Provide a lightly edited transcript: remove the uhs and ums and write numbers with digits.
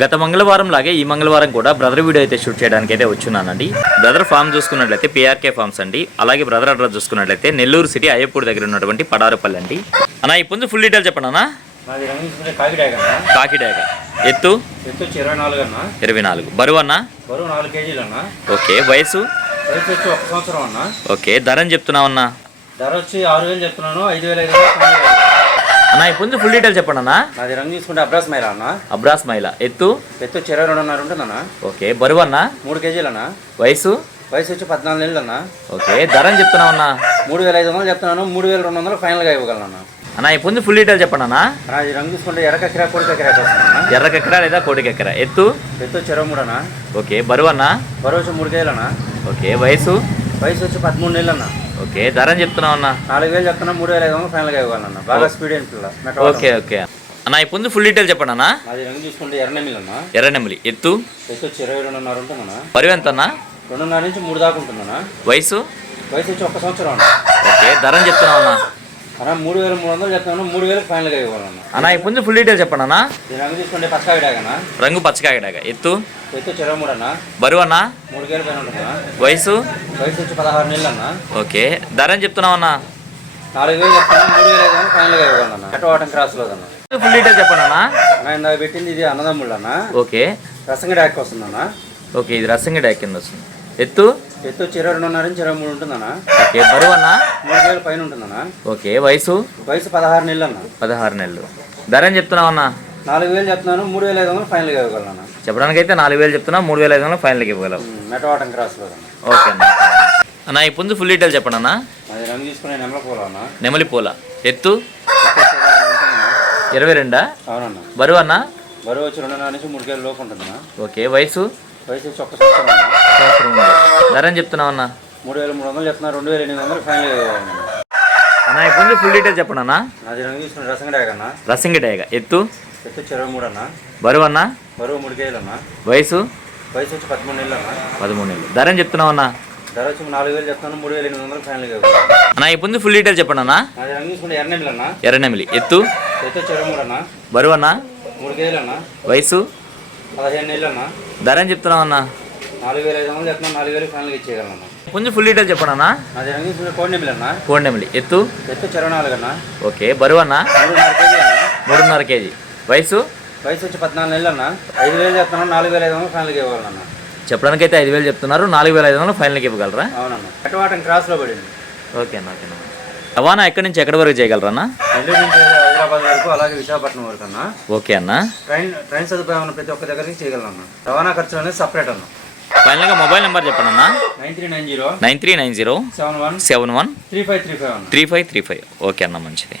గత మంగళవారం లాగే ఈ మంగళవారం కూడా బ్రదర్ వీడియో అయితే షూట్ చేయడానికి అయితే వచ్చున్నానండి. బ్రదర్ ఫామ్ చూసుకున్నట్లయితే పిఆర్కే ఫార్మ్స్ అండి. అలాగే బ్రదర్ అడ్రస్ చూసుకున్నట్లయితే నెల్లూరు సిటీ అయ్యప్పూడి దగ్గర ఉన్నటువంటి పడారుపల్లి అండి. అన్న ఈ పుంజు ఫుల్ డీటెయిల్ చెప్పండి అన్న. కాకిడాగ ఎత్తు 24 బరువు అన్న 4 కేజీలు అన్న. ఓకే వయసు వచ్చి 1 సంవత్సరం అన్న. ఓకే ధర అని చెప్తున్నావు అన్న. ధర వచ్చి 6,000 చెప్తున్నాను. 5,500 అన్న ఈ పుంజు ఫుల్ డీటెయిల్ చెప్పండి అన్న. అది రంగు తీసుకుంటే అబ్రాస్ మైలా అన్న. అబ్రాస్ మైలా ఎత్తు 22.5 ఉంటుందన్న. ఓకే బరువు అన్న 3 కేజీలు అన్న. వయసు వచ్చి 14 నెలలు అన్న. ఓకే ధర అని చెప్తున్నావు అన్న. 3,500 చెప్తున్నాను. 3,200 ఫైనల్గా ఇవ్వగలను అన్న. అన్న ఈ పుంజు ఫుల్ డీటెయిల్ చెప్పండి అన్న. అది రంగు తీసుకుంటే ఎర్రకెక్కరా కోడికెక్కరా వస్తుందన్న. ఎర్రకెక్కరా లేదా కోడికెక్కరా ఎత్తు వచ్చి 23 అన్న. ఓకే బరువు అన్న. బరువు వచ్చి 3 కేజీలు అన్న. ఓకే వయసు వచ్చి 13 నెలలు అన్న. ఓకే ధర అని చెప్తున్నావు అన్న. 4,000 చెప్తున్నా. 3,500 ఫైనల్గా ఇవ్వాలన్న. బాగా స్పీడ్ అయిన పిల్ల. ఓకే ఓకే అన్న ఈ పుంజు ఫుల్ డీటెయిల్ చెప్పండి అన్న. అది రంగు తీసుకుంటే ఎర్రనెమ్మిలి అన్న. ఎర్రనెమ్మిలి ఎత్తు వచ్చి 22.5 ఉంటుందన్న. బరువు ఎంత అన్న. 2.5 నుంచి 3 దాకా ఉంటుందన్న. వయసు వచ్చి 1 సంవత్సరం అన్న. ఓకే ధర అని చెప్తున్నావు అన్న. అన్న 3,300 చెప్తున్నాను. 3,000 ఫైనల్గా ఇవ్వాలన్న. అన్న ఈ పుంజు ఫుల్ డీటెయిల్ చెప్పండి అన్న. ఈ రంగు తీసుకుంటే పచ్చకాయడాగన. రంగు పచ్చకాయడాగ ఎత్తు 23 అన్న. బరువు అన్న 3 కేజీల పైన ఉంటుందన్న. వయసు వచ్చి 16 నెలలు అన్న. ఓకే ధర అని చెప్తున్నావు అన్న. 4,000 చెప్తున్నాను. 3,500 ఫైనల్గా ఇవ్వాలన్న. కట్టవాటం క్రాస్లో అన్న. ఫుల్ డీటెయిల్ చెప్పండి అన్న. ఇందాక పెట్టింది ఇది అన్నదమ్ముళ్ళు అన్న. ఓకే రసంగడి యాక్ వస్తుందన్న. ఓకే ఇది రసంగి డాక్ కింద వస్తుంది. ఎత్తు వచ్చి 22.5 నుంచి 23 ఉంటుందన్న. ఓకే బరువు అన్న 3 కేజీల పైన ఉంటుందన్న. ఓకే వయసు 16 నెలలు అన్న. 16 నెలలు ధర అని చెప్తున్నావు అన్న. 4,000 చెప్తున్నాను. 3,500 ఫైనల్గా ఇవ్వగలను. చెప్పడానికైతే 4,000 చెప్తున్నా. 3,500 ఫైనల్కి ఇవ్వగలవు. మెటవాటం క్రాస్లో ఓకే అన్న. అన్న ఈ పుంజు ఫుల్ డీటెయిల్ చెప్పండి అన్న. అది రంగు తీసుకునే నెమల పూల అన్న. నెమలి పూల ఎత్తు 22 అవునన్న. బరువు అన్న. బరువు వచ్చి 2.5 నుంచి 3 కేజీల లోపు ఉంటుందన్న. ఓకే వయసు వచ్చి 1 సంవత్సరం అన్న. ధర అని చెప్తున్నావు అన్న. 3,300 చెప్తున్నా. 2,800 ఫైనల్గా ఇవ్వాలన్న. అన్న ఈ పుంజు ఫుల్ డీటెయిల్ చెప్పండి అన్న. అది రంగు తీసుకునే రసంగడాగ అన్న. రసింగి డేగ ఎత్తు 23 అన్న. బరువు అన్న. బరువు 3 కేజీలు అన్న. వయసు వచ్చి 13 నెలలు అన్న. 13 నెలలు ధర అని చెప్తున్నావు అన్న. ధర వచ్చి 4,000 చెప్తాను. 3,800 ఫైనల్గా ఇవ్వాలి. అన్న ఈ పుంజు ఫుల్ డీటెయిల్ చెప్పండి అన్న. అది రంగు తీసుకుంటే ఎర్రనెమ్మిలి అన్న. ఎర్రనెమిలి ఎత్తు 23 అన్న. బరువు అన్న. 3 కేజీలు అన్న. వయసు 15 నెలలు అన్న. ధర అని చెప్తున్నావు అన్న. 4,500 చెప్తున్నా. 4,000 ఫైనల్గా ఇచ్చేయగలను. పుంజు ఫుల్ డీటెయిల్ చెప్పండి అన్న. అది రంగు తీసుకుంటే కోడినెమ్మిలి అన్న. కోడినెమిలి ఎత్తు 24 అన్న. ఓకే బరువు అన్న. 3.5 కేజీ అన్న. 3.5 కేజీ వయసు వచ్చి 14 నెలలు అన్న. 5,000 చెప్తున్నాను. 4,500 ఫైనల్గా ఇవ్వాలన్న. చెప్పడానికైతే 5,000 చెప్తున్నారు. 4,500 ఫైనల్కి ఇవ్వగలరా? అవునన్న. కట్టవాటం క్రాస్లో పడింది. ఓకే అన్న. ఓకే అన్న. రవాణా ఎక్కడి నుంచి ఎక్కడి వరకు చేయగలరా అన్న? నెల్లూరు నుంచి హైదరాబాద్ వరకు, అలాగే విశాఖపట్నం వరకు అన్న. ఓకే అన్న. ట్రైన్ సదుపాయం ఉన్న ప్రతి ఒక్క దగ్గరికి చేయగలను. రవాణా ఖర్చులు అనేది సపరేట్ అన్న. ఫైనల్గా మొబైల్ నెంబర్ చెప్పండి అన్న. 9390 9390 71 71 3535 అన్న. 3535. ఓకే అన్న మంచిది.